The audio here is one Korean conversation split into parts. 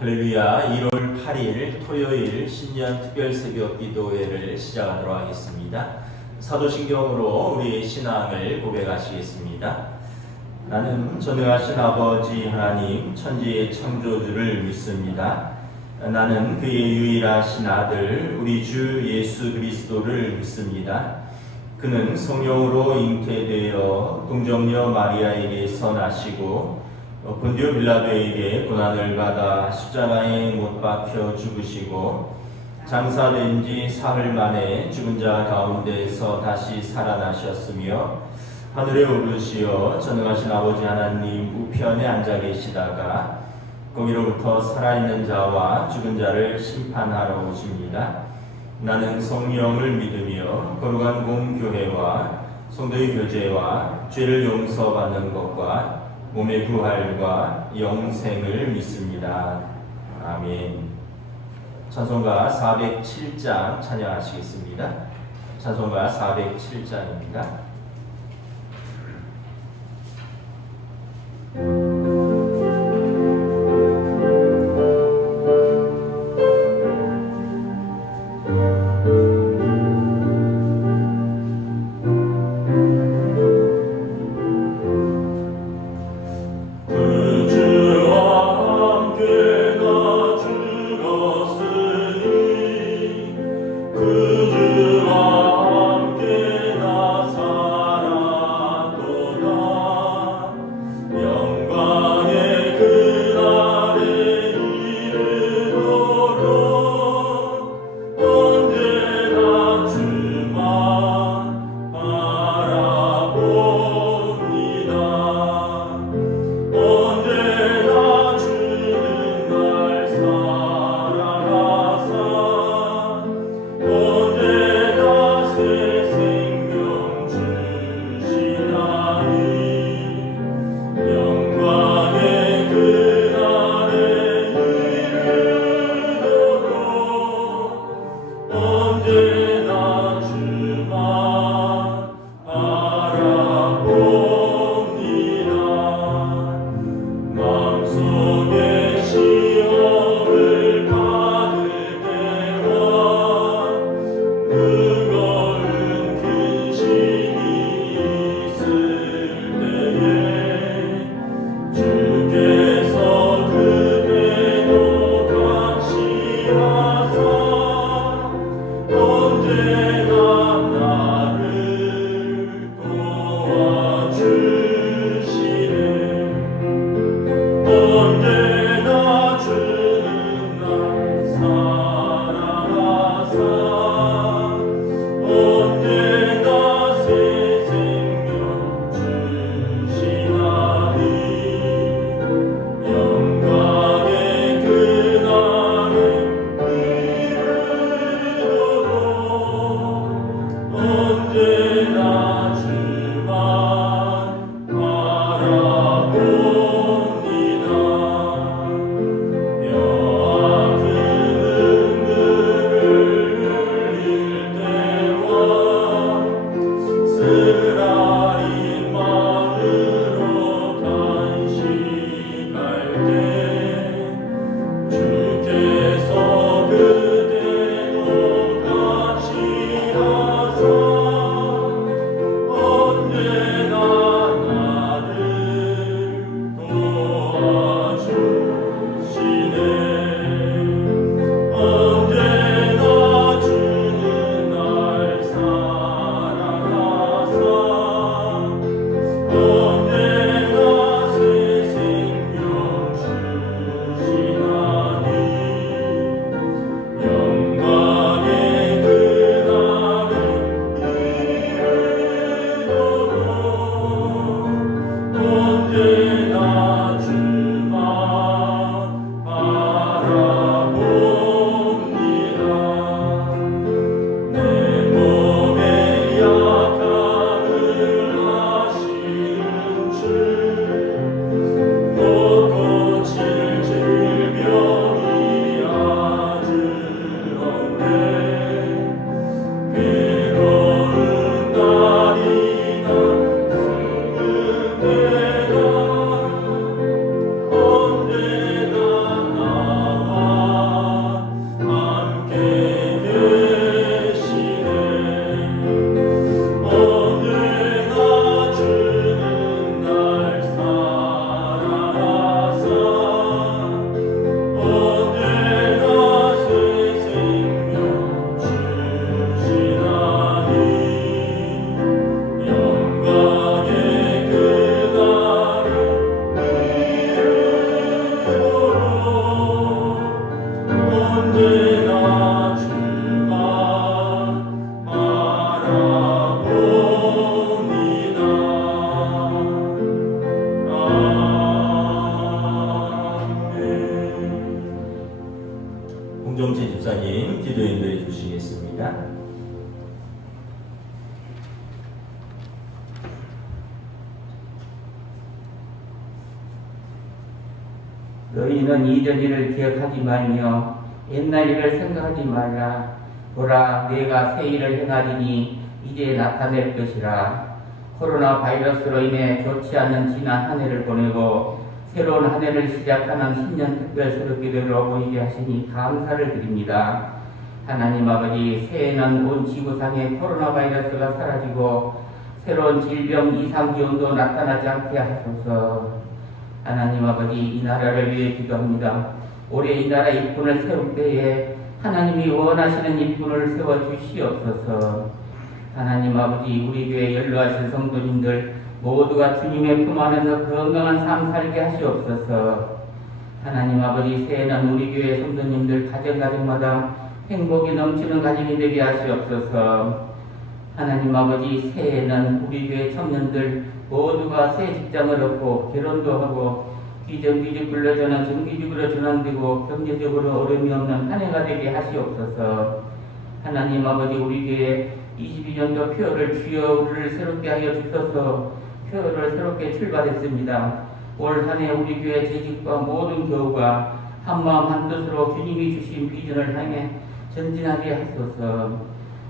할렐루야. 1월 8일 토요일 신년 특별 새벽 기도회를 시작하도록 하겠습니다. 사도신경으로 우리의 신앙을 고백하시겠습니다. 나는 전능하신 아버지 하나님 천지의 창조주를 믿습니다. 나는 그의 유일하신 아들 우리 주 예수 그리스도를 믿습니다. 그는 성령으로 잉태되어 동정녀 마리아에게서 나시고 본디오 빌라도에게 고난을 받아 십자가에 못 박혀 죽으시고 장사된 지 사흘 만에 죽은 자 가운데서 다시 살아나셨으며 하늘에 오르시어 전능하신 아버지 하나님 우편에 앉아 계시다가 거기로부터 살아있는 자와 죽은 자를 심판하러 오십니다. 나는 성령을 믿으며 거룩한 공교회와 성도의 교제와 죄를 용서받는 것과 몸의 부활과 영생을 믿습니다. 아멘. 찬송가 407장 찬양하시겠습니다. 찬송가 407장입니다. 영광 홍정채 집사님 기도 인도해 주시겠습니다. 너희는 이전 일을 기억하지 말며 옛날 일을 생각하지 말라. 보라, 내가 새 일을 행하리니 이제 나타낼 것이라. 코로나 바이러스로 인해 좋지 않는 지난 한 해를 보내고 새로운 한 해를 시작하는 신년 특별 새롭기도로 보이게 하시니 감사를 드립니다. 하나님 아버지, 새해에는 온 지구상에 코로나 바이러스가 사라지고 새로운 질병 이상 기온도 나타나지 않게 하소서. 하나님 아버지, 이 나라를 위해 기도합니다. 올해 이 나라 일꾼을 세울 때에 하나님이 원하시는 일꾼을 세워주시옵소서. 하나님 아버지, 우리 교회 연로하신 성도님들 모두가 주님의 품 안에서 건강한 삶 살게 하시옵소서. 하나님 아버지, 새해는 우리 교회 성도님들 가정마다 행복이 넘치는 가정이 되게 하시옵소서. 하나님 아버지, 새해에는 우리 교회 청년들 모두가 새 직장을 얻고 결혼도 하고 비정규직 근로자는 정규직으로 전환되고 경제적으로 어려움이 없는 한 해가 되게 하시옵소서. 하나님 아버지, 우리 교회 22년도 표를 주여 우리를 새롭게 하여 주소서. 표를 새롭게 출발했습니다. 올 한 해 우리 교회 재직과 모든 교우가 한마음 한뜻으로 주님이 주신 비전을 향해 전진하게 하소서.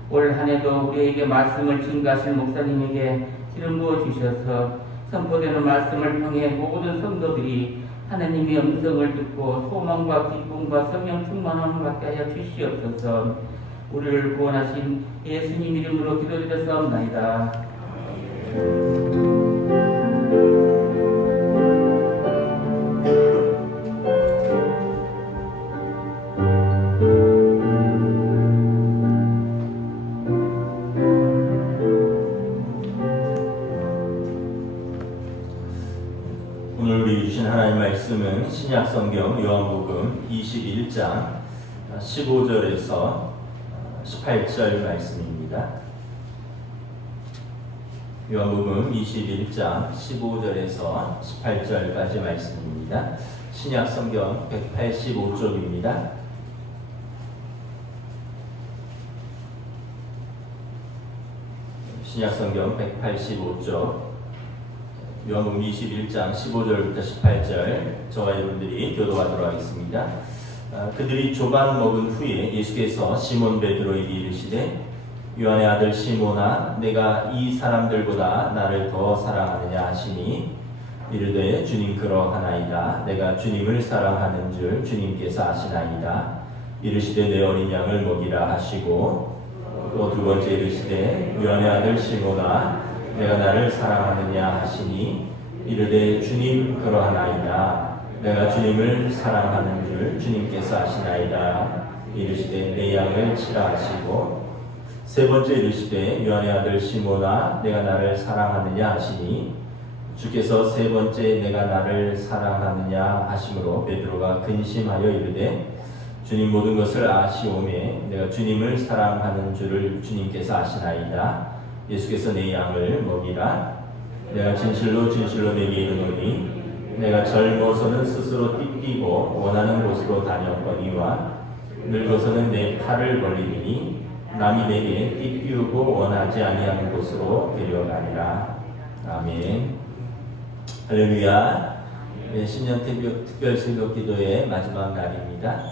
올 한 해도 우리에게 말씀을 증가하실 목사님에게 기름 부어 주셔서 선포되는 말씀을 통해 모든 성도들이 하나님의 음성을 듣고 소망과 기쁨과 성령 충만함을 받게 하여 주시옵소서. 우리를 구원하신 예수님 이름으로 기도드렸사옵나이다. 오늘 우리 주신 하나님 말씀은 신약 성경 요한복음 21장 15절에서 18절 말씀입니다. 요한복음 21장 15절에서 18절까지 말씀입니다. 신약 성경 185쪽입니다. 신약 성경 185쪽 요한복음 21장 15절부터 18절 저와 여러분들이 교도하도록 하겠습니다. 그들이 조반 먹은 후에 예수께서 시몬 베드로에게 이르시되 요한의 아들 시몬아, 내가 이 사람들보다 나를 더 사랑하느냐 하시니 이르되 주님 그러하나이다. 내가 주님을 사랑하는 줄 주님께서 아시나이다. 이르시되 내 어린 양을 먹이라 하시고 또 두 번째 이르시되 요한의 아들 시몬아, 내가 나를 사랑하느냐 하시니 이르되 주님 그러하나이다. 내가 주님을 사랑하는 줄 주님께서 아시나이다. 이르시되 내 양을 치라 하시고 세 번째 이르시되 요한의 아들 시몬아, 내가 나를 사랑하느냐 하시니 주께서 세 번째 내가 나를 사랑하느냐 하심으로 베드로가 근심하여 이르되 주님 모든 것을 아시오매 내가 주님을 사랑하는 줄을 주님께서 아시나이다. 예수께서 내 양을 먹이라. 내가 진실로 진실로 내게 이르노니 내가 젊어서는 스스로 띠뛰고 원하는 곳으로 다녔거니와 늙어서는 내 팔을 벌리니 남이 내게 띠뛰우고 원하지 아니하는 곳으로 데려가니라. 아멘. 할렐루야. 신년 특별 새벽 기도의 마지막 날입니다.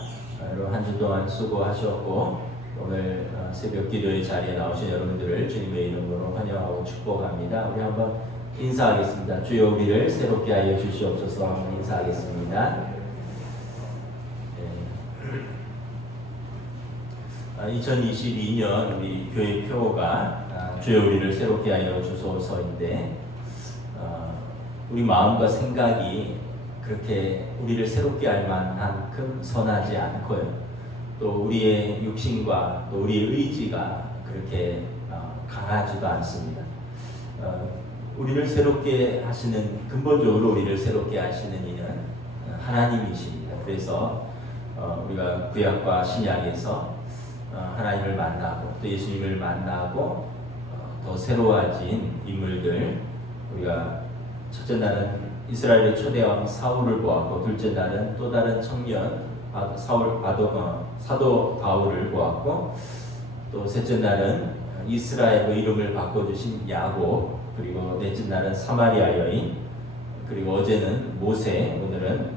여러분 한 주 동안 수고하셨고 오늘 새벽 기도의 자리에 나오신 여러분들을 주님의 이름으로 환영하고 축복합니다. 우리 한번 인사하겠습니다. 주여 우리를 새롭게 하여 주시옵소서. 한번 인사하겠습니다. 2022년 우리 교회 표어가 주여 우리를 새롭게 하여 주소서인데 우리 마음과 생각이 그렇게 우리를 새롭게 할 만큼 선하지 않고요. 또 우리의 육신과 또 우리의 의지가 그렇게 강하지도 않습니다. 우리를 새롭게 하시는, 근본적으로 우리를 새롭게 하시는 이는 하나님이십니다. 그래서 우리가 구약과 신약에서 하나님을 만나고 또 예수님을 만나고 더 새로워진 인물들, 우리가 첫째 날은 이스라엘의 초대왕 사울을 보았고 둘째 날은 또 다른 청년 사도 바울을 보았고, 또 셋째 날은 이스라엘로 이름을 바꿔주신 야곱, 그리고 넷째 날은 사마리아 여인, 그리고 어제는 모세, 오늘은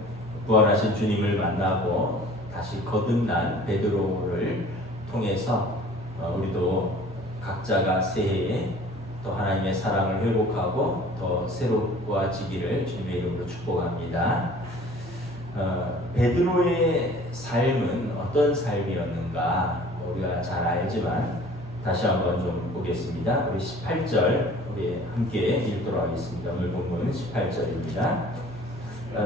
부활하신 주님을 만나고 다시 거듭난 베드로를 통해서 우리도 각자가 새해에 또 하나님의 사랑을 회복하고 더 새로워지기를 주님의 이름으로 축복합니다. 베드로의 삶은 어떤 삶이었는가 우리가 잘 알지만 다시 한번 좀 보겠습니다. 우리 18절 우리 함께 읽도록 하겠습니다. 오늘 본문 18절입니다.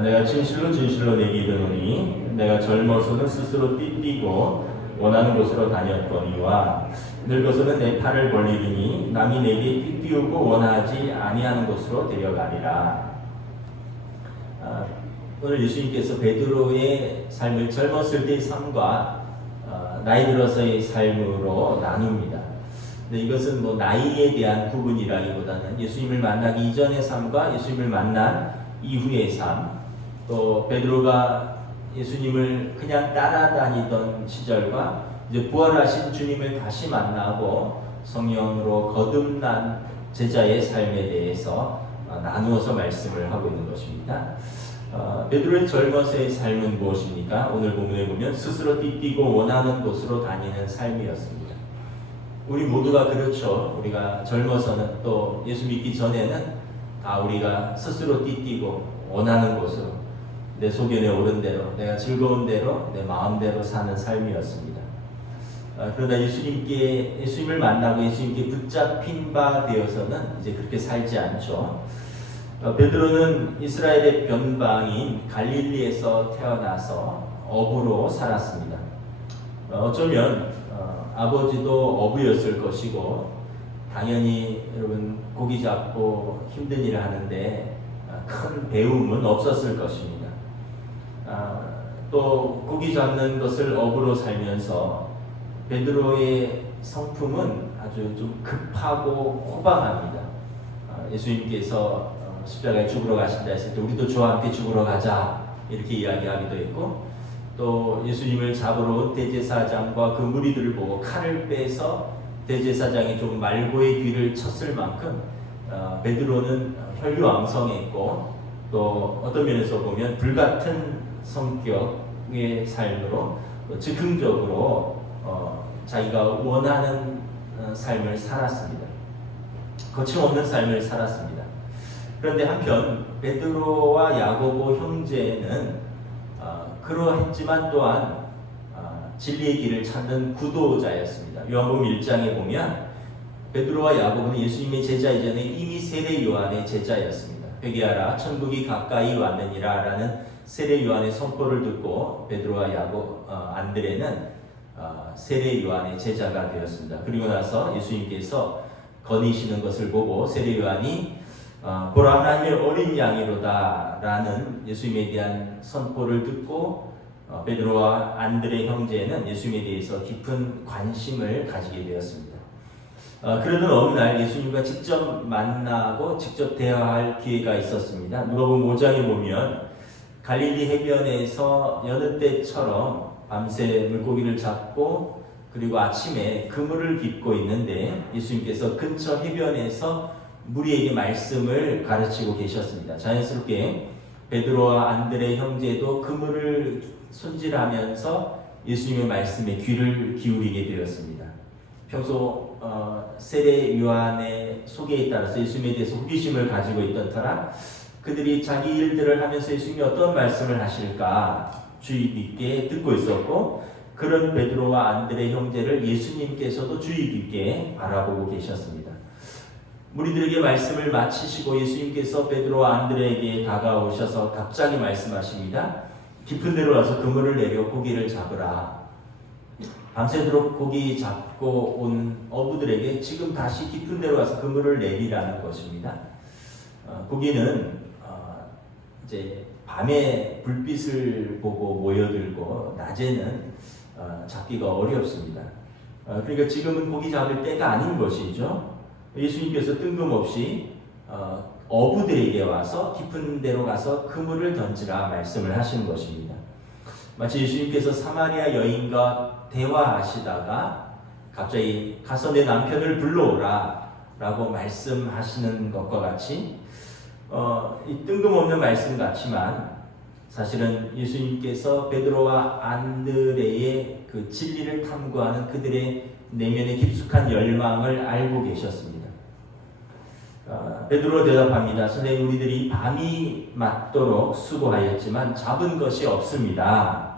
내가 진실로 내게 이르노니 내가 젊어서는 스스로 띠띠고 원하는 곳으로 다녔거니와 늙어서는 내 팔을 벌리리니 남이 내게 띠띠우고 원하지 아니하는 곳으로 데려가리라. 오늘 예수님께서 베드로의 삶을 젊었을 때의 삶과 나이 들어서의 삶으로 나눕니다. 근데 이것은 뭐 나이에 대한 구분이라기보다는 예수님을 만나기 이전의 삶과 예수님을 만난 이후의 삶, 또 베드로가 예수님을 그냥 따라다니던 시절과 이제 부활하신 주님을 다시 만나고 성령으로 거듭난 제자의 삶에 대해서 나누어서 말씀을 하고 있는 것입니다. 베드로의 젊어서의 삶은 무엇입니까? 오늘 본문에 보면 스스로 띠띠고 원하는 곳으로 다니는 삶이었습니다. 우리 모두가 그렇죠. 우리가 젊어서는 또 예수 믿기 전에는 다 우리가 스스로 띠띠고 원하는 곳으로 내 소견에 오른 대로 내가 즐거운 대로 내 마음대로 사는 삶이었습니다. 그러나 예수님을 만나고 예수님께 붙잡힌 바 되어서는 이제 그렇게 살지 않죠. 베드로는 이스라엘의 변방인 갈릴리에서 태어나서 어부로 살았습니다. 어쩌면 아버지도 어부였을 것이고 당연히 여러분 고기 잡고 힘든 일을 하는데 큰 배움은 없었을 것입니다. 또 고기 잡는 것을 어부로 살면서 베드로의 성품은 아주 좀 급하고 호방합니다. 예수님께서 십자가에 죽으러 가신다 했을 때 우리도 저와 함께 죽으러 가자 이렇게 이야기하기도 했고, 또 예수님을 잡으러 온 대제사장과 그 무리들을 보고 칼을 빼서 대제사장이 좀 말고의 귀를 쳤을 만큼 베드로는 혈류왕성했고, 또 어떤 면에서 보면 불같은 성격의 삶으로 즉흥적으로 자기가 원하는 삶을 살았습니다. 거침없는 삶을 살았습니다. 그런데 한편 베드로와 야고보 형제는 그러했지만 또한 진리의 길을 찾는 구도자였습니다. 요한복음 1장에 보면 베드로와 야고보는 예수님의 제자 이전에 이미 세례 요한의 제자였습니다. 회개하라 천국이 가까이 왔느니라 라는 세례 요한의 선포를 듣고 베드로와 안드레는 세례 요한의 제자가 되었습니다. 그리고 나서 예수님께서 거니시는 것을 보고 세례 요한이 보라 하나님의 어린 양이로다 라는 예수님에 대한 선포를 듣고 베드로와 안드레 형제는 예수님에 대해서 깊은 관심을 가지게 되었습니다. 그러던 어느 날 예수님과 직접 만나고 직접 대화할 기회가 있었습니다. 누가복음 5장에 보면 갈릴리 해변에서 여느 때처럼 밤새 물고기를 잡고 그리고 아침에 그물을 깃고 있는데 예수님께서 근처 해변에서 무리에게 말씀을 가르치고 계셨습니다. 자연스럽게 베드로와 안드레 형제도 그물을 손질하면서 예수님의 말씀에 귀를 기울이게 되었습니다. 평소 세례 요한의 소개에 따라서 예수님에 대해서 호기심을 가지고 있던 터라 그들이 자기 일들을 하면서 예수님이 어떤 말씀을 하실까 주의 깊게 듣고 있었고, 그런 베드로와 안드레 형제를 예수님께서도 주의 깊게 바라보고 계셨습니다. 무리들에게 말씀을 마치시고 예수님께서 베드로와 안드레에게 다가오셔서 갑자기 말씀하십니다. 깊은 데로 와서 그물을 내려 고기를 잡으라. 밤새도록 고기 잡고 온 어부들에게 지금 다시 깊은 데로 와서 그물을 내리라는 것입니다. 고기는 이제 밤에 불빛을 보고 모여들고 낮에는 잡기가 어렵습니다. 그러니까 지금은 고기 잡을 때가 아닌 것이죠. 예수님께서 뜬금없이 어부들에게 와서 깊은 데로 가서 그물을 던지라 말씀을 하시는 것입니다. 마치 예수님께서 사마리아 여인과 대화하시다가 갑자기 가서 내 남편을 불러오라 라고 말씀하시는 것과 같이 이 뜬금없는 말씀 같지만 사실은 예수님께서 베드로와 안드레의 그 진리를 탐구하는 그들의 내면의 깊숙한 열망을 알고 계셨습니다. 베드로 대답합니다. 선생님, 우리들이 밤이 맞도록 수고하였지만 잡은 것이 없습니다.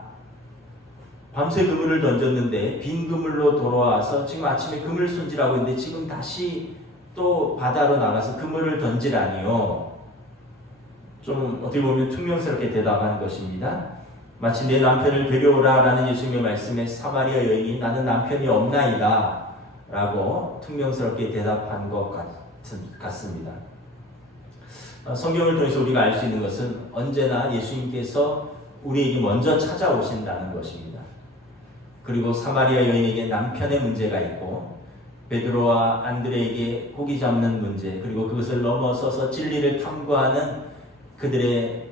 밤새 그물을 던졌는데 빈 그물로 돌아와서 지금 아침에 그물 손질하고 있는데 지금 다시 또 바다로 나가서 그물을 던지라니요. 좀 어떻게 보면 퉁명스럽게 대답한 것입니다. 마치 내 남편을 데려오라 라는 예수님의 말씀에 사마리아 여인이 나는 남편이 없나이다 라고 퉁명스럽게 대답한 것 같습니다. 성경을 통해서 우리가 알 수 있는 것은 언제나 예수님께서 우리에게 먼저 찾아오신다는 것입니다. 그리고 사마리아 여인에게 남편의 문제가 있고 베드로와 안드레에게 고기 잡는 문제, 그리고 그것을 넘어서서 진리를 탐구하는 그들의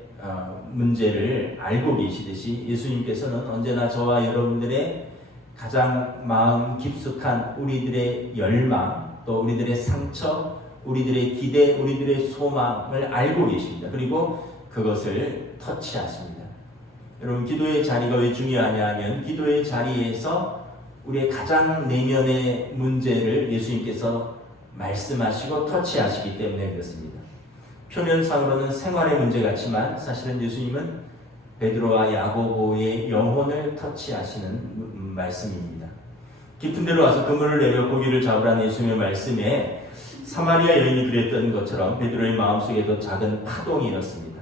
문제를 알고 계시듯이 예수님께서는 언제나 저와 여러분들의 가장 마음 깊숙한 우리들의 열망, 또 우리들의 상처, 우리들의 기대, 우리들의 소망을 알고 계십니다. 그리고 그것을 터치하십니다. 여러분, 기도의 자리가 왜 중요하냐 하면 기도의 자리에서 우리의 가장 내면의 문제를 예수님께서 말씀하시고 터치하시기 때문에 그렇습니다. 표면상으로는 생활의 문제 같지만 사실은 예수님은 베드로와 야고보의 영혼을 터치하시는 말씀입니다. 깊은 데로 와서 그물을 내려 고기를 잡으라는 예수님의 말씀에 사마리아 여인이 그랬던 것처럼 베드로의 마음속에도 작은 파동이 일었습니다.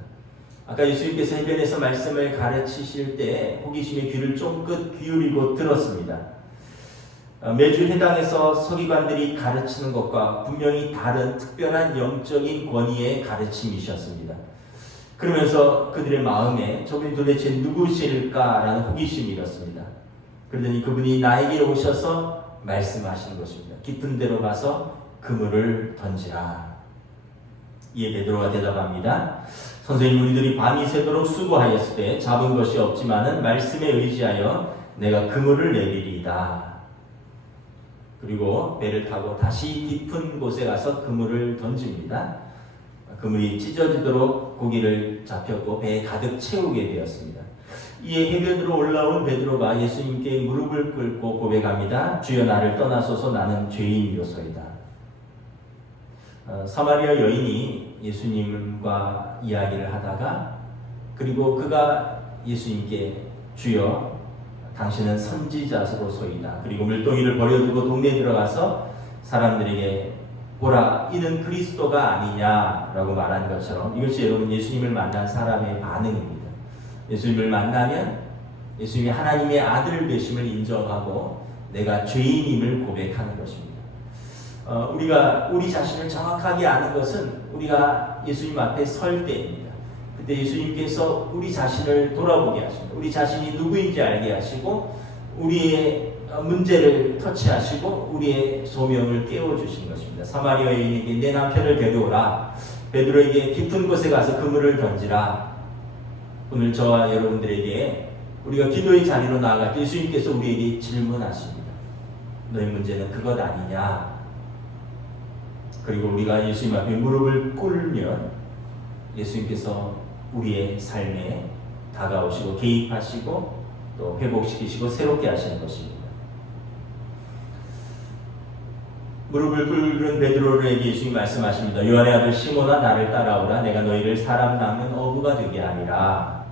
아까 예수님께서 해변에서 말씀을 가르치실 때 호기심의 귀를 쫑긋 기울이고 들었습니다. 매주 해당에서 서기관들이 가르치는 것과 분명히 다른 특별한 영적인 권위의 가르침이셨습니다. 그러면서 그들의 마음에 저분이 도대체 누구실까라는 호기심이 일었습니다. 그러더니 그분이 나에게 오셔서 말씀하시는 것입니다. 깊은 데로 가서 그물을 던지라. 이에 베드로가 대답합니다. 선생님, 우리들이 밤이 새도록 수고하였을 때 잡은 것이 없지만은 말씀에 의지하여 내가 그물을 내리리이다. 그리고 배를 타고 다시 깊은 곳에 가서 그물을 던집니다. 그물이 찢어지도록 고기를 잡혔고 배에 가득 채우게 되었습니다. 이에 해변으로 올라온 베드로가 예수님께 무릎을 꿇고 고백합니다. 주여, 나를 떠나소서, 나는 죄인이로소이다. 사마리아 여인이 예수님과 이야기를 하다가 그리고 그가 예수님께 주여, 당신은 선지자로소이다. 그리고 물동이를 버려두고 동네에 들어가서 사람들에게 보라, 이는 그리스도가 아니냐라고 말한 것처럼 이것이 여러분 예수님을 만난 사람의 반응입니다. 예수님을 만나면 예수님이 하나님의 아들 되심을 인정하고 내가 죄인임을 고백하는 것입니다. 우리가 우리 자신을 정확하게 아는 것은 우리가 예수님 앞에 설 때입니다. 그때 예수님께서 우리 자신을 돌아보게 하십니다. 우리 자신이 누구인지 알게 하시고 우리의 문제를 터치하시고 우리의 소명을 깨워주시는 것입니다. 사마리아 여인에게 내 남편을 데려오라. 베드로에게 깊은 곳에 가서 그물을 던지라. 오늘 저와 여러분들에게 우리가 기도의 자리로 나아갈 때 예수님께서 우리에게 질문하십니다. 너의 문제는 그것 아니냐? 그리고 우리가 예수님 앞에 무릎을 꿇으면 예수님께서 우리의 삶에 다가오시고 개입하시고 또 회복시키시고 새롭게 하시는 것입니다. 무릎을 꿇은 베드로에게 예수님이 말씀하십니다. 요한의 아들 시몬아, 나를 따라오라. 내가 너희를 사람 낚는 어부가 되게 하리라.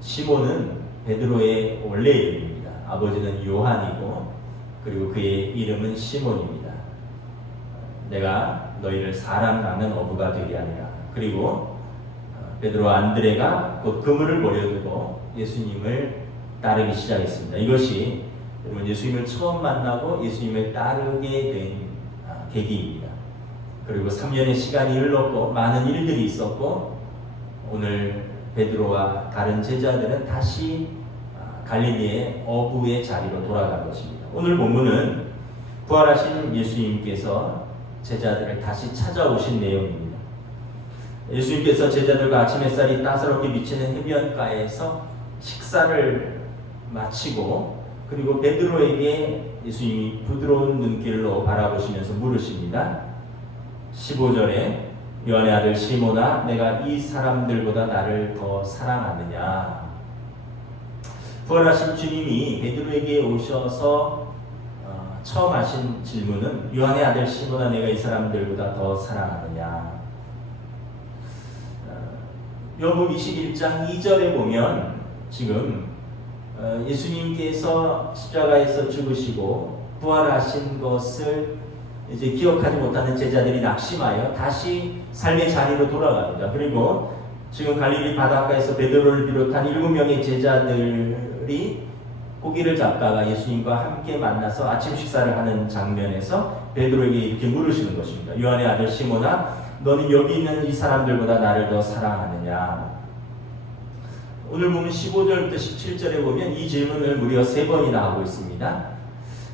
시몬은 베드로의 원래 이름입니다. 아버지는 요한이고 그리고 그의 이름은 시몬입니다. 내가 너희를 사람 낚는 어부가 되게 하리라. 그리고 베드로 안드레가 곧 그물을 버려두고 예수님을 따르기 시작했습니다. 이것이 여러분 예수님을 처음 만나고 예수님을 따르게 된 계기입니다. 그리고 3년의 시간이 흘렀고 많은 일들이 있었고 오늘 베드로와 다른 제자들은 다시 갈릴리의 어부의 자리로 돌아간 것입니다. 오늘 본문은 부활하신 예수님께서 제자들을 다시 찾아오신 내용입니다. 예수님께서 제자들과 아침 햇살이 따사롭게 비치는 해변가에서 식사를 마치고 그리고 베드로에게 예수님이 부드러운 눈길로 바라보시면서 물으십니다. 15절에 요한의 아들 시몬아 내가 이 사람들보다 나를 더 사랑하느냐. 부활하신 주님이 베드로에게 오셔서 처음 하신 질문은 요한의 아들 시몬아 내가 이 사람들보다 더 사랑하느냐. 요한복음 21장 2절에 보면 지금 예수님께서 십자가에서 죽으시고 부활하신 것을 이제 기억하지 못하는 제자들이 낙심하여 다시 삶의 자리로 돌아갑니다. 그리고 지금 갈릴리 바닷가에서 베드로를 비롯한 7명의 제자들이 고기를 잡다가 예수님과 함께 만나서 아침 식사를 하는 장면에서 베드로에게 이렇게 물으시는 것입니다. 요한의 아들 시몬아 너는 여기 있는 이 사람들보다 나를 더 사랑하느냐. 오늘 보면 15절부터 17절에 보면 이 질문을 무려 3번이나 하고 있습니다.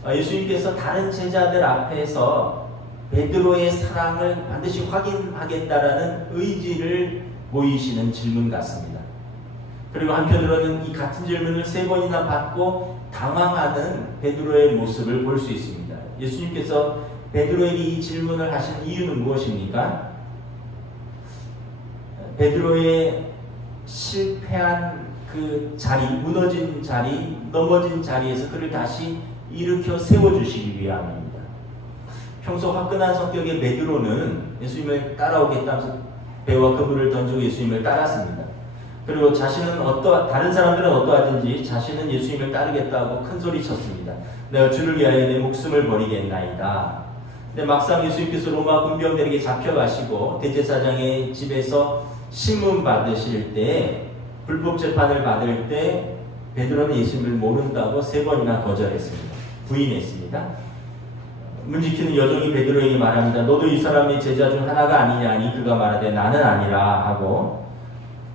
예수님께서 다른 제자들 앞에서 베드로의 사랑을 반드시 확인하겠다라는 의지를 보이시는 질문 같습니다. 그리고 한편으로는 이 같은 질문을 3번이나 받고 당황하는 베드로의 모습을 볼 수 있습니다. 예수님께서 베드로에게 이 질문을 하신 이유는 무엇입니까? 베드로의 실패한 그 자리, 무너진 자리, 넘어진 자리에서 그를 다시 일으켜 세워주시기 위함입니다. 평소 화끈한 성격의 베드로는 예수님을 따라오겠다면서 배와 그물을 던지고 예수님을 따랐습니다. 그리고 자신은 다른 사람들은 어떠하든지 자신은 예수님을 따르겠다고 큰 소리 쳤습니다. 내가 주를 위하여 내 목숨을 버리겠나이다. 근데 막상 예수님께서 로마 군병들에게 잡혀가시고 대제사장의 집에서 신문 받으실 때 불법 재판을 받을 때 베드로는 예수님을 모른다고 3번이나 거절했습니다. 부인했습니다. 문지키는 여종이 베드로에게 말합니다. 너도 이 사람의 제자 중 하나가 아니냐 하니 그가 말하되 나는 아니라 하고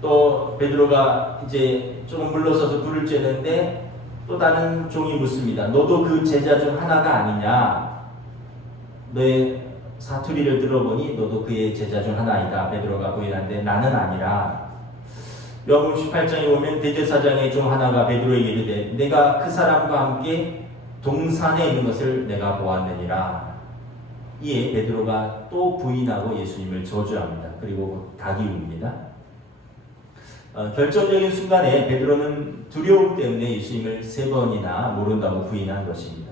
또 베드로가 이제 조금 물러서서 불을 쬐는데 또 다른 종이 묻습니다. 너도 그 제자 중 하나가 아니냐. 너의 사투리를 들어보니 너도 그의 제자 중 하나이다. 베드로가 부인한데 나는 아니라. 요한복음 18장에 보면 대제사장의 중 하나가 베드로에게 이르되 내가 그 사람과 함께 동산에 있는 것을 내가 보았느니라. 이에 베드로가 또 부인하고 예수님을 저주합니다. 그리고 닭이 웁니다. 결정적인 순간에 베드로는 두려움 때문에 예수님을 3번이나 모른다고 부인한 것입니다.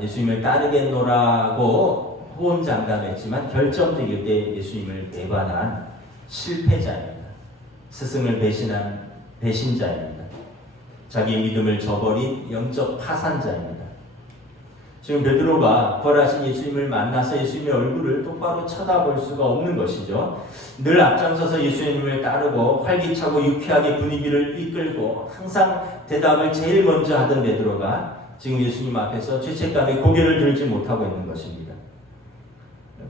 예수님을 따르겠노라고 호언장담했지만 결정적일 때 예수님을 배반한 실패자입니다. 스승을 배신한 배신자입니다. 자기 믿음을 저버린 영적 파산자입니다. 지금 베드로가 부활하신 예수님을 만나서 예수님의 얼굴을 똑바로 쳐다볼 수가 없는 것이죠. 늘 앞장서서 예수님을 따르고 활기차고 유쾌하게 분위기를 이끌고 항상 대답을 제일 먼저 하던 베드로가 지금 예수님 앞에서 죄책감에 고개를 들지 못하고 있는 것입니다.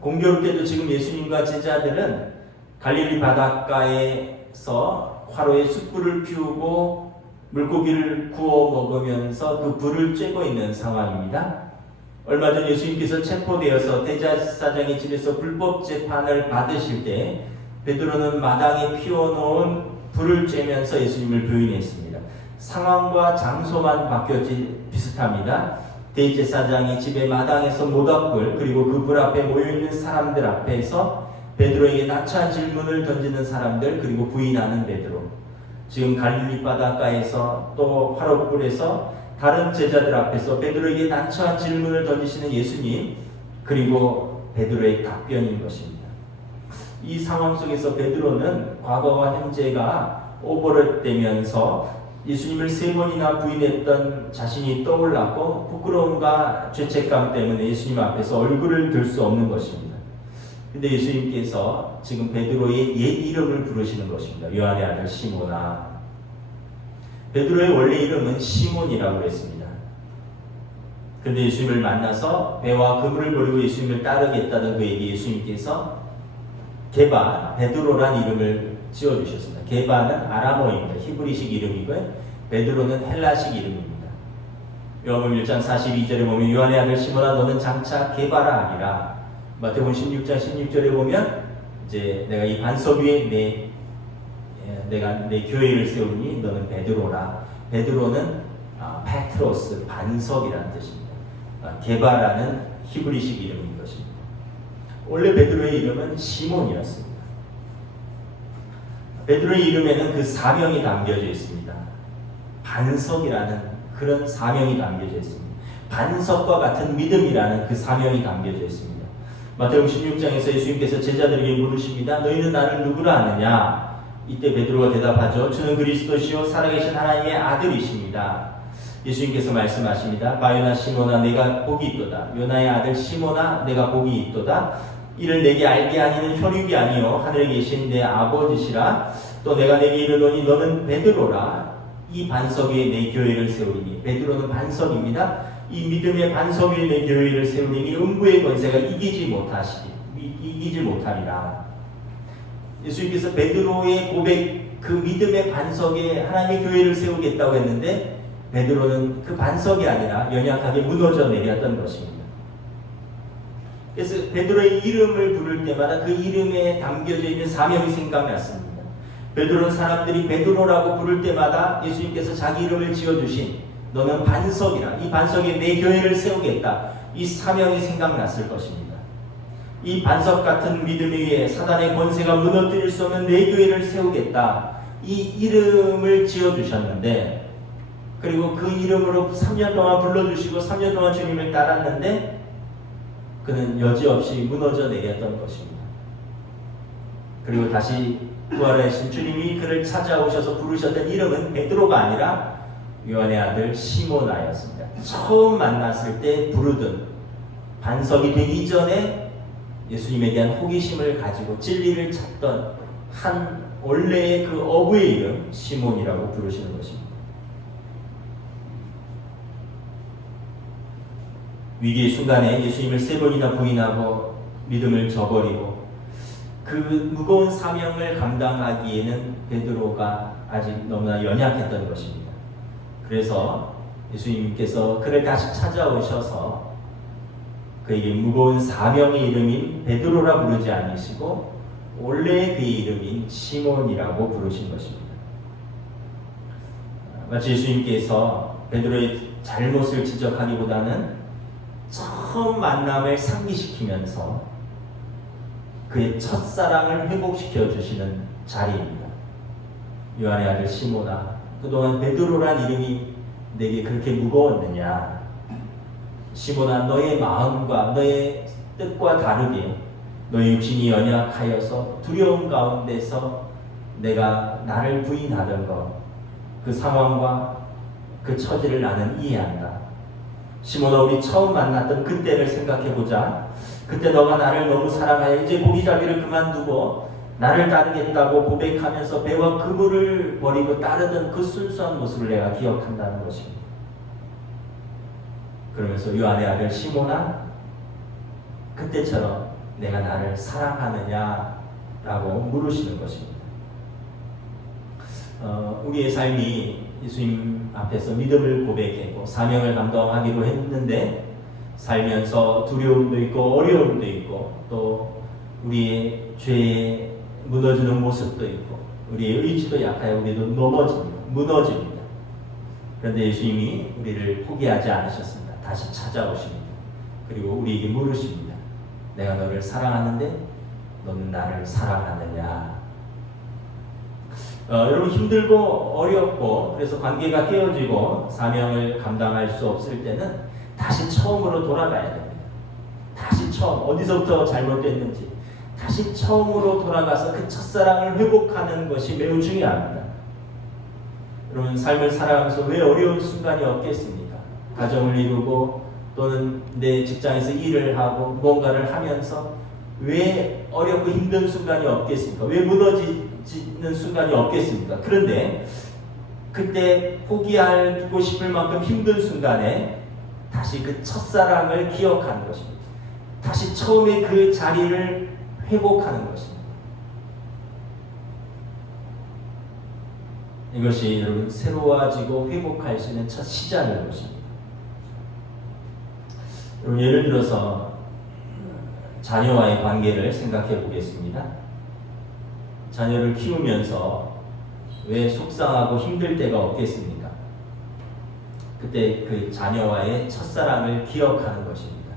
공교롭게도 지금 예수님과 제자들은 갈릴리 바닷가에서 화로에 숯불을 피우고 물고기를 구워 먹으면서 그 불을 쬐고 있는 상황입니다. 얼마 전 예수님께서 체포되어서 대제사장의 집에서 불법 재판을 받으실 때 베드로는 마당에 피워놓은 불을 쬐면서 예수님을 부인했습니다. 상황과 장소만 바뀌었지 비슷합니다. 대제사장의 집의 마당에서 모닥불 그리고 그 불 앞에 모여있는 사람들 앞에서 베드로에게 난처한 질문을 던지는 사람들 그리고 부인하는 베드로. 지금 갈릴리 바닷가에서 또 화롯불에서 다른 제자들 앞에서 베드로에게 난처한 질문을 던지시는 예수님 그리고 베드로의 답변인 것입니다. 이 상황 속에서 베드로는 과거와 현재가 오버랩되면서 예수님을 3번이나 부인했던 자신이 떠올랐고 부끄러움과 죄책감 때문에 예수님 앞에서 얼굴을 들 수 없는 것입니다. 근데 예수님께서 지금 베드로의 옛 이름을 부르시는 것입니다. 요한의 아들 시몬아. 베드로의 원래 이름은 시몬이라고 했습니다. 근데 예수님을 만나서 배와 그물을 버리고 예수님을 따르겠다는 그에게 예수님께서 게바, 베드로란 이름을 지어주셨습니다. 게바는 아람어입니다. 히브리식 이름이고요. 베드로는 헬라식 이름입니다. 요한복음 1장 42절에 보면 요한의 아들 시몬아 너는 장차 게바라 아니라 마태복음 16장 16절에 보면 이제 내가 이 반석 위에 내가 내 교회를 세우니 너는 베드로라. 베드로는 페트로스, 반석이라는 뜻입니다. 개바라는 히브리식 이름인 것입니다. 원래 베드로의 이름은 시몬이었습니다. 베드로의 이름에는 그 사명이 담겨져 있습니다. 반석이라는 그런 사명이 담겨져 있습니다. 반석과 같은 믿음이라는 그 사명이 담겨져 있습니다. 마태복음 16장에서 예수님께서 제자들에게 물으십니다. 너희는 나를 누구라 하느냐? 이때 베드로가 대답하죠. 주는 그리스도시요 살아계신 하나님의 아들이십니다. 예수님께서 말씀하십니다. 바요나 시몬아 내가 복이 있도다. 요나의 아들 시몬아 내가 복이 있도다. 이를 내게 알게 하니는 혈육이 아니요 하늘에 계신 내 아버지시라. 또 내가 내게 이르노니 너는 베드로라. 이 반석 위에 내 교회를 세우리니. 베드로는 반석입니다. 이 믿음의 반석 위에 내 교회를 세우리니 음부의 권세가 이기지 못하리라. 예수님께서 베드로의 고백, 그 믿음의 반석에 하나님의 교회를 세우겠다고 했는데 베드로는 그 반석이 아니라 연약하게 무너져 내렸던 것입니다. 그래서 베드로의 이름을 부를 때마다 그 이름에 담겨져 있는 사명이 생각났습니다. 베드로는 사람들이 베드로라고 부를 때마다 예수님께서 자기 이름을 지어주신 너는 반석이라, 이 반석에 내 교회를 세우겠다, 이 사명이 생각났을 것입니다. 이 반석 같은 믿음 위에 사단의 권세가 무너뜨릴 수 없는 내 교회를 세우겠다, 이 이름을 지어주셨는데, 그리고 그 이름으로 3년 동안 불러주시고 3년 동안 주님을 따랐는데 그는 여지없이 무너져 내렸던 것입니다. 그리고 다시 부활하신 주님이 그를 찾아오셔서 부르셨던 이름은 베드로가 아니라 요한의 아들 시몬아였습니다. 처음 만났을 때 부르던, 반석이 되기 전에 예수님에 대한 호기심을 가지고 진리를 찾던 한 원래의 그 어부의 이름 시몬이라고 부르시는 것입니다. 위기의 순간에 예수님을 3번이나 부인하고 믿음을 저버리고 그 무거운 사명을 감당하기에는 베드로가 아직 너무나 연약했던 것입니다. 그래서 예수님께서 그를 다시 찾아오셔서 그에게 무거운 사명의 이름인 베드로라 부르지 않으시고 원래 그의 이름인 시몬이라고 부르신 것입니다. 마치 예수님께서 베드로의 잘못을 지적하기보다는 처음 만남을 상기시키면서 그의 첫사랑을 회복시켜 주시는 자리입니다. 요한의 아들 시몬아, 그동안 베드로란 이름이 내게 그렇게 무거웠느냐? 시몬아, 너의 마음과 너의 뜻과 다르게 너의 육신이 연약하여서 두려움 가운데서 내가 나를 부인하던 것, 그 상황과 그 처지를 나는 이해한다. 시몬아, 우리 처음 만났던 그때를 생각해보자. 그때 너가 나를 너무 사랑하여 이제 고기잡이를 그만두고 나를 따르겠다고 고백하면서 배와 그물을 버리고 따르던 그 순수한 모습을 내가 기억한다는 것입니다. 그러면서 요한의 아들 시몬아, 그때처럼 내가 나를 사랑하느냐라고 물으시는 것입니다. 우리의 삶이 예수님 앞에서 믿음을 고백했고 사명을 감당하기로 했는데 살면서 두려움도 있고 어려움도 있고 또 우리의 죄에 무너지는 모습도 있고 우리의 의지도 약하여 우리도 무너집니다. 그런데 예수님이 우리를 포기하지 않으셨습니다. 다시 찾아오십니다. 그리고 우리에게 물으십니다. 내가 너를 사랑하는데 너는 나를 사랑하느냐? 여러분, 힘들고 어렵고 그래서 관계가 깨어지고 사명을 감당할 수 없을 때는 다시 처음으로 돌아가야 됩니다. 다시 처음, 어디서부터 잘못됐는지 다시 처음으로 돌아가서 그 첫사랑을 회복하는 것이 매우 중요합니다. 여러분, 삶을 살아가면서 왜 어려운 순간이 없겠습니까? 가정을 이루고 또는 내 직장에서 일을 하고 무언가를 하면서 왜 어렵고 힘든 순간이 없겠습니까? 왜 무너지는 순간이 없겠습니까? 그런데 그때 포기하고 싶을 만큼 힘든 순간에 다시 그 첫사랑을 기억하는 것입니다. 다시 처음에 그 자리를 회복하는 것입니다. 이것이 여러분 새로워지고 회복할 수 있는 첫 시작인 것입니다. 여러분, 예를 들어서 자녀와의 관계를 생각해 보겠습니다. 자녀를 키우면서 왜 속상하고 힘들 때가 없겠습니까? 그때 그 자녀와의 첫사랑을 기억하는 것입니다.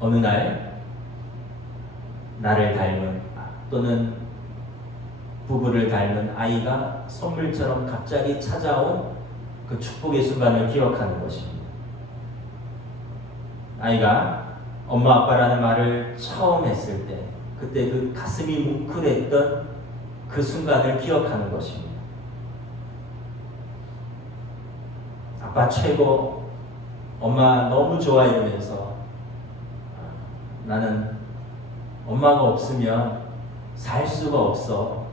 어느 날 나를 닮은 또는 부부를 닮은 아이가 선물처럼 갑자기 찾아온 그 축복의 순간을 기억하는 것입니다. 아이가 엄마 아빠라는 말을 처음 했을 때 그때 그 가슴이 뭉클했던 그 순간을 기억하는 것입니다. 아빠 최고, 엄마 너무 좋아 이러면서 나는 엄마가 없으면 살 수가 없어.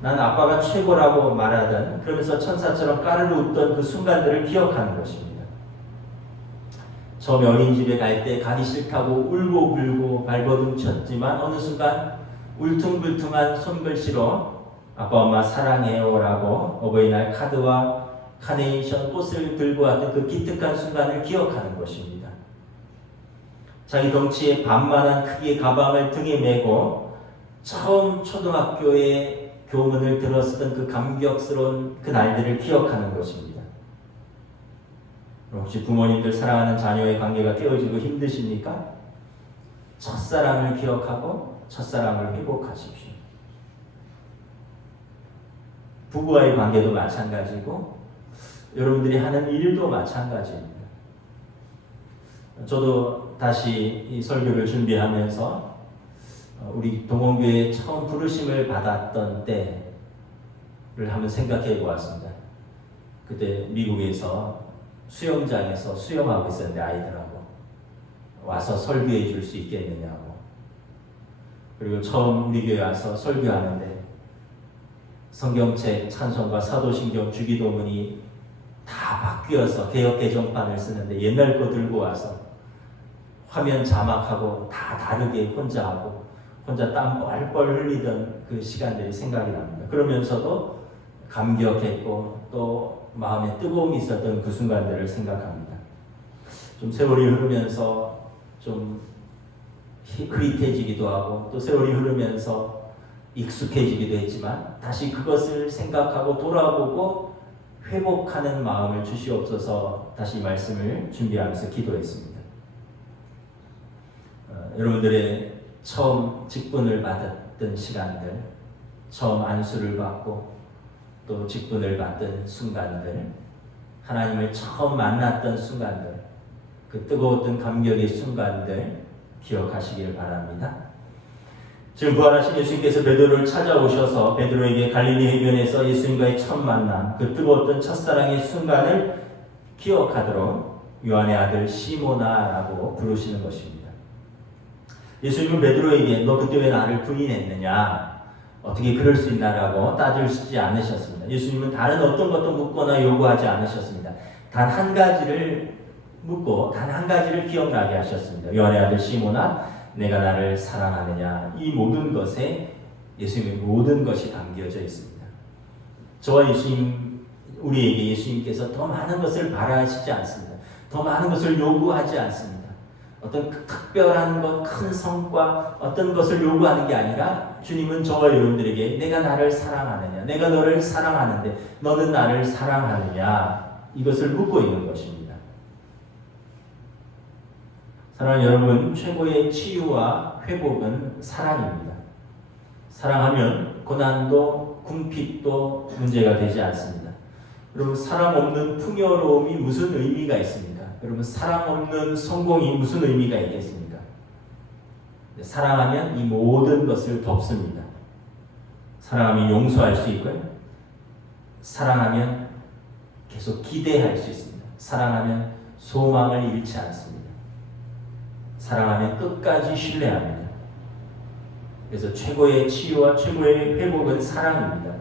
난 아빠가 최고라고 말하던 그러면서 천사처럼 까르르 웃던 그 순간들을 기억하는 것입니다. 처음에 어린이집에 갈 때 가기 싫다고 울고 불고 발버둥 쳤지만 어느 순간 울퉁불퉁한 손글씨로 아빠 엄마 사랑해요 라고 어버이날 카드와 카네이션 꽃을 들고 왔던 그 기특한 순간을 기억하는 것입니다. 자기 덩치의 반만한 크기의 가방을 등에 메고 처음 초등학교에 교문을 들었던 그 감격스러운 그 날들을 기억하는 것입니다. 혹시 부모님들 사랑하는 자녀의 관계가 깨어지고 힘드십니까? 첫사랑을 기억하고 첫사랑을 회복하십시오. 부부와의 관계도 마찬가지고 여러분들이 하는 일도 마찬가지입니다. 저도 다시 이 설교를 준비하면서 우리 동원교회에 처음 부르심을 받았던 때를 한번 생각해 보았습니다. 그때 미국에서 수영장에서 수영하고 있었는데 아이들하고 와서 설교해 줄 수 있겠느냐고. 그리고 처음 우리 교회 와서 설교하는데 성경책 찬송과 사도신경 주기도문이 다 바뀌어서 개역 개정판을 쓰는데 옛날 거 들고 와서 화면 자막하고 다 다르게 혼자 하고 혼자 땀 뻘뻘 흘리던 그 시간들이 생각이 납니다. 그러면서도 감격했고 또 마음에 뜨거움이 있었던 그 순간들을 생각합니다. 좀 세월이 흐르면서 좀 흐릿해지기도 하고 또 세월이 흐르면서 익숙해지기도 했지만 다시 그것을 생각하고 돌아보고 회복하는 마음을 주시옵소서. 다시 말씀을 준비하면서 기도했습니다. 여러분들의 처음 직분을 받았던 시간들, 처음 안수를 받고 또 직분을 받던 순간들, 하나님을 처음 만났던 순간들, 그 뜨거웠던 감격의 순간들 기억하시길 바랍니다. 지금 부활하신 예수님께서 베드로를 찾아오셔서 베드로에게 갈릴리 해변에서 예수님과의 첫 만남, 그 뜨거웠던 첫사랑의 순간을 기억하도록 요한의 아들 시모나라고 부르시는 것입니다. 예수님은 베드로에게 너 그때 왜 나를 부인했느냐? 어떻게 그럴 수 있나라고 따지지 않으셨습니다. 예수님은 다른 어떤 것도 묻거나 요구하지 않으셨습니다. 단 한 가지를 묻고 단 한 가지를 기억나게 하셨습니다. 요한의 아들 시모나, 내가 나를 사랑하느냐? 이 모든 것에 예수님의 모든 것이 담겨져 있습니다. 저와 예수님, 우리에게 예수님께서 더 많은 것을 바라시지 않습니다. 더 많은 것을 요구하지 않습니다. 어떤 특별한 것, 큰 성과, 어떤 것을 요구하는 게 아니라 주님은 저와 여러분들에게 내가 나를 사랑하느냐, 내가 너를 사랑하는데 너는 나를 사랑하느냐, 이것을 묻고 있는 것입니다. 사랑하는 여러분, 최고의 치유와 회복은 사랑입니다. 사랑하면 고난도 궁핍도 문제가 되지 않습니다. 여러분, 사랑 없는 풍요로움이 무슨 의미가 있습니까? 여러분, 사랑 없는 성공이 무슨 의미가 있겠습니까? 사랑하면 이 모든 것을 덮습니다. 사랑하면 용서할 수 있고요. 사랑하면 계속 기대할 수 있습니다. 사랑하면 소망을 잃지 않습니다. 사랑하면 끝까지 신뢰합니다. 그래서 최고의 치유와 최고의 회복은 사랑입니다.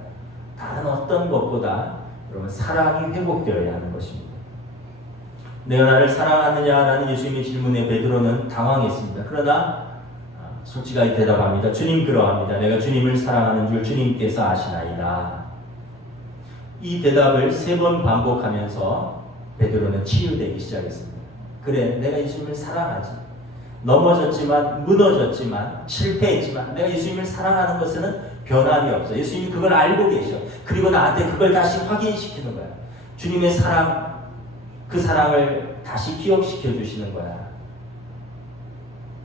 다른 어떤 것보다 여러분 사랑이 회복되어야 하는 것입니다. 내가 나를 사랑하느냐라는 예수님의 질문에 베드로는 당황했습니다. 그러나 솔직하게 대답합니다. 주님 그러합니다. 내가 주님을 사랑하는 줄 주님께서 아시나이다. 이 대답을 3번 반복하면서 베드로는 치유되기 시작했습니다. 그래, 내가 예수님을 사랑하지. 넘어졌지만, 무너졌지만, 실패했지만 내가 예수님을 사랑하는 것은 변함이 없어. 예수님이 그걸 알고 계셔. 그리고 나한테 그걸 다시 확인시키는 거야. 주님의 사랑, 그 사랑을 다시 기억시켜 주시는 거야.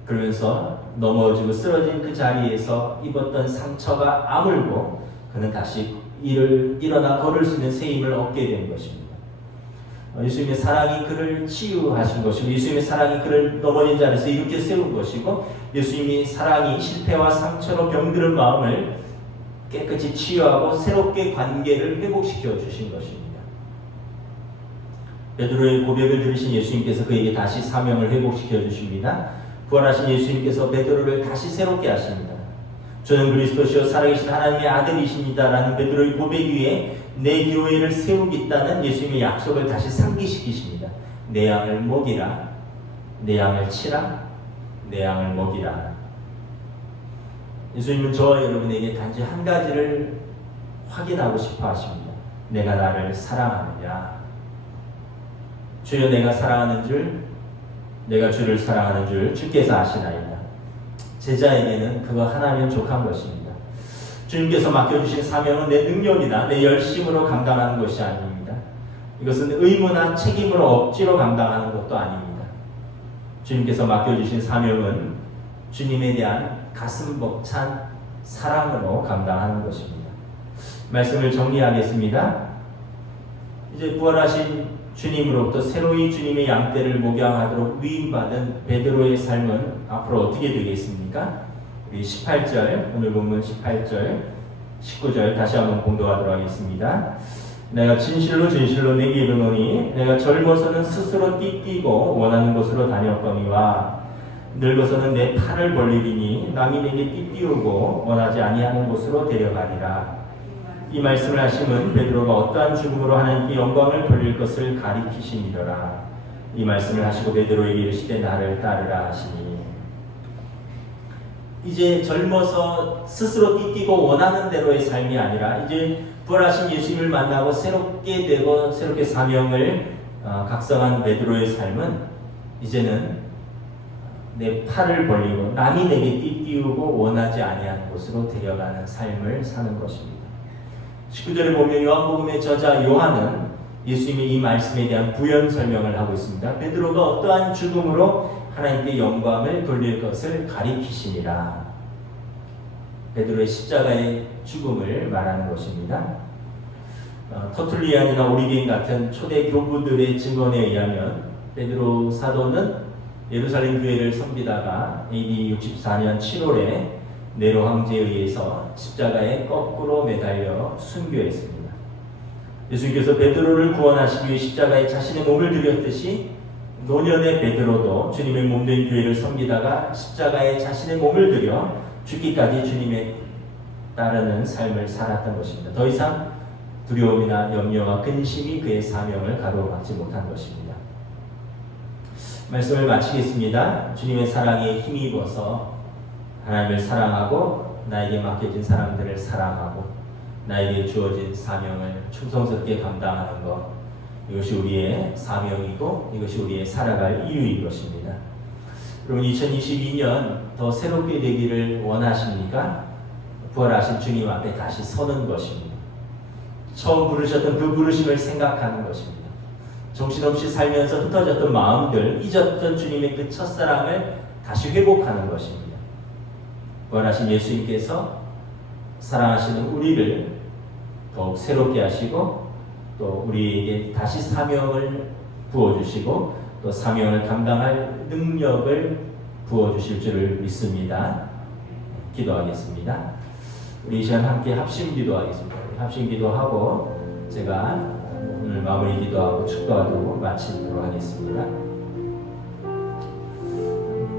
그러면서 넘어지고 쓰러진 그 자리에서 입었던 상처가 아물고 그는 다시 일어나 걸을 수 있는 새 힘을 얻게 된 것입니다. 예수님의 사랑이 그를 치유하신 것이고, 예수님의 사랑이 그를 넘어진 자리에서 이렇게 세운 것이고, 예수님의 사랑이 실패와 상처로 병들은 마음을 깨끗이 치유하고 새롭게 관계를 회복시켜 주신 것입니다. 베드로의 고백을 들으신 예수님께서 그에게 다시 사명을 회복시켜 주십니다. 부활하신 예수님께서 베드로를 다시 새롭게 하십니다. 저는 그리스도시요 살아계신 하나님의 아들이십니다 라는 베드로의 고백 위에 내 교회를 세우겠다는 예수님의 약속을 다시 상기시키십니다. 내 양을 먹이라, 내 양을 치라, 내 양을 먹이라. 예수님은 저와 여러분에게 단지 한 가지를 확인하고 싶어 하십니다. 내가 나를 사랑하느냐. 주여 내가 사랑하는 줄, 내가 주를 사랑하는 줄 주께서 아시나이다. 제자에게는 그거 하나면 족한 것입니다. 주님께서 맡겨주신 사명은 내 능력이나 내 열심으로 감당하는 것이 아닙니다. 이것은 의무나 책임으로 억지로 감당하는 것도 아닙니다. 주님께서 맡겨주신 사명은 주님에 대한 가슴 벅찬 사랑으로 감당하는 것입니다. 말씀을 정리하겠습니다. 이제 부활하신 주님으로부터 새로이 주님의 양떼를 목양하도록 위임받은 베드로의 삶은 앞으로 어떻게 되겠습니까? 우리 18절, 오늘 본문 18절, 19절 다시 한번 공독하도록 하겠습니다. 내가 진실로 진실로 내게 이르노니 내가 젊어서는 스스로 띠띠고 원하는 곳으로 다녔거니와 늙어서는 내 팔을 벌리리니 남이 내게 띠띠우고 원하지 아니하는 곳으로 데려가리라. 이 말씀을 하심은 베드로가 어떠한 죽음으로 하나님께 영광을 돌릴 것을 가리키심이더라. 이 말씀을 하시고 베드로에게 이르시되 나를 따르라 하시니, 이제 젊어서 스스로 띠띠고 원하는 대로의 삶이 아니라 이제 부활하신 예수님을 만나고 새롭게 되고 새롭게 사명을 각성한 베드로의 삶은 이제는 내 팔을 벌리고 남이 내게 띠띠우고 원하지 아니하는 곳으로 데려가는 삶을 사는 것입니다. 19절에 보면 요한복음의 저자 요한은 예수님의 이 말씀에 대한 부연 설명을 하고 있습니다. 베드로가 어떠한 죽음으로 하나님께 영광을 돌릴 것을 가리키시니라. 베드로의 십자가의 죽음을 말하는 것입니다. 터툴리안이나 오리겐 같은 초대 교부들의 증언에 의하면 베드로 사도는 예루살렘 교회를 섬기다가 AD 64년 7월에 네로 황제에 의해서 십자가에 거꾸로 매달려 순교했습니다. 예수님께서 베드로를 구원하시기 위해 십자가에 자신의 몸을 들였듯이 노년의 베드로도 주님의 몸된 교회를 섬기다가 십자가에 자신의 몸을 들여 죽기까지 주님의 따르는 삶을 살았던 것입니다. 더 이상 두려움이나 염려와 근심이 그의 사명을 가로막지 못한 것입니다. 말씀을 마치겠습니다. 주님의 사랑에 힘입어서 하나님을 사랑하고 나에게 맡겨진 사람들을 사랑하고 나에게 주어진 사명을 충성스럽게 감당하는 것, 이것이 우리의 사명이고 이것이 우리의 살아갈 이유인 것입니다. 여러분 2022년 더 새롭게 되기를 원하십니까? 부활하신 주님 앞에 다시 서는 것입니다. 처음 부르셨던 그 부르심을 생각하는 것입니다. 정신없이 살면서 흩어졌던 마음들, 잊었던 주님의 그 첫사랑을 다시 회복하는 것입니다. 부활하신 예수님께서 사랑하시는 우리를 더욱 새롭게 하시고 또 우리에게 다시 사명을 부어주시고 또 사명을 감당할 능력을 부어주실 줄을 믿습니다. 기도하겠습니다. 우리 이 시간 함께 합심 기도하겠습니다. 합심 기도하고 제가 오늘 마무리 기도하고 축도하고 마치도록 하겠습니다.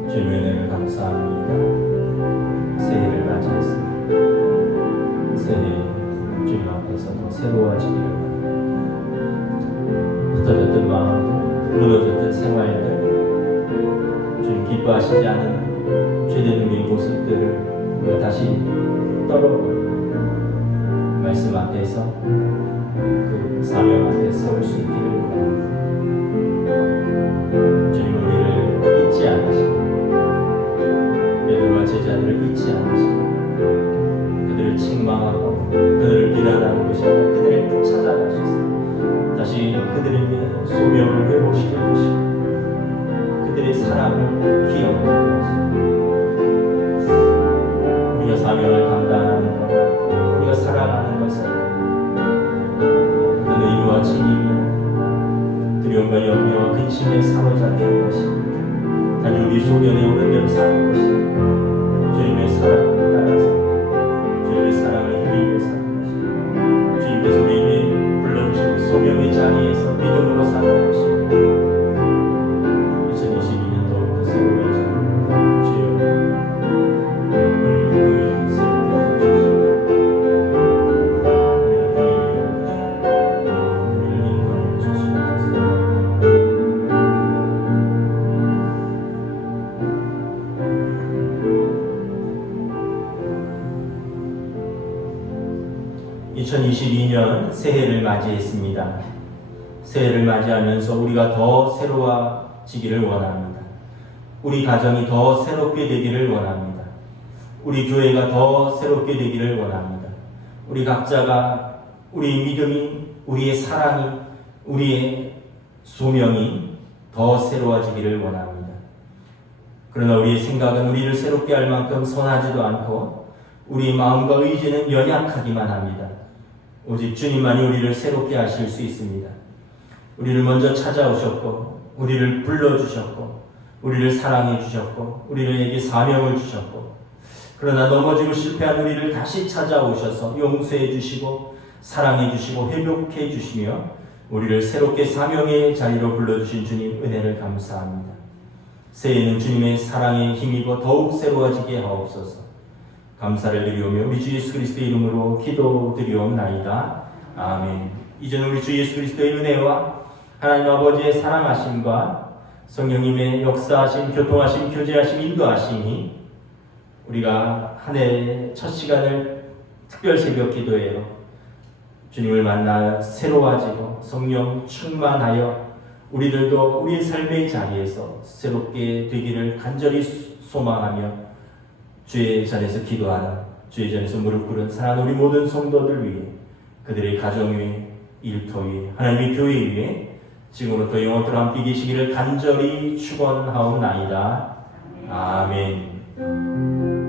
주님의 은혜를 감사합니다. 새해를 맞이했습니다. 새해 주님 앞에서 더 새로워지기를 바랍니다. 흩어졌던 마음들, 무너졌던 생활들, 주님 기뻐하시지 않은 죄된 우리의 모습들을 우리가 다시 떨어버리고 말씀 앞에서 그 사명 앞에 설 수 있기를 바랍니다. 주님 우리를 잊지 않으시고 제자들을 잊지 않으시고 그들을 책망하고 그들을 비난하는 것이 아니라 그들을 찾아가셔서 다시 그들에게 소명을 회복시켜 주시고 그들의 사랑을 기억하게 하시고 우리가 사명을 감당하는 것, 우리가 살아가는 것은 그 의무와 책임이 두려움과 염려와 근심에 사로잡히는 것입니다. 단지 우리 소견에 오는 대로 사는 것입니다. 주님의 사랑을 따라서 주님의 사랑을 힘입어 사는 것입니다. 주님께서 우리에게 불러주신 소명의 자리에서 믿음으로 사는 것입니다. 2022년 더욱더 새로워지는 주여 우리를 새롭게 해주시고 우리를 인도하여 주시옵소서. 2022년 새해를 맞이했습니다. 새해를 맞이하면서 우리가 더 새로워지기를 원합니다. 우리 가정이 더 새롭게 되기를 원합니다. 우리 교회가 더 새롭게 되기를 원합니다. 우리 각자가 우리 믿음이, 우리의 사랑이, 우리의 소명이 더 새로워지기를 원합니다. 그러나 우리의 생각은 우리를 새롭게 할 만큼 선하지도 않고 우리 마음과 의지는 연약하기만 합니다. 오직 주님만이 우리를 새롭게 하실 수 있습니다. 우리를 먼저 찾아오셨고 우리를 불러주셨고 우리를 사랑해 주셨고 우리에게 사명을 주셨고 그러나 넘어지고 실패한 우리를 다시 찾아오셔서 용서해 주시고 사랑해 주시고 회복해 주시며 우리를 새롭게 사명의 자리로 불러주신 주님 은혜를 감사합니다. 새해에는 주님의 사랑에 힘입어 더욱 새로워지게 하옵소서. 감사를 드리오며 우리 주 예수 그리스도의 이름으로 기도드리옵나이다. 아멘. 이제는 우리 주 예수 그리스도의 은혜와 하나님 아버지의 사랑하심과 성령님의 역사하심, 교통하심, 교제하심, 인도하심이 우리가 한 해의 첫 시간을 특별 새벽 기도회로 주님을 만나 새로워지고 성령 충만하여 우리들도 우리의 삶의 자리에서 새롭게 되기를 간절히 소망하며 주의 전에서 기도하는, 주의 전에서 무릎 꿇은 사랑하는 우리 모든 성도들 위해, 그들의 가정 위에, 일터 위에, 하나님의 교회 위에 지금부터 영원토록 함께 계시기를 간절히 축원하옵나이다. 아멘.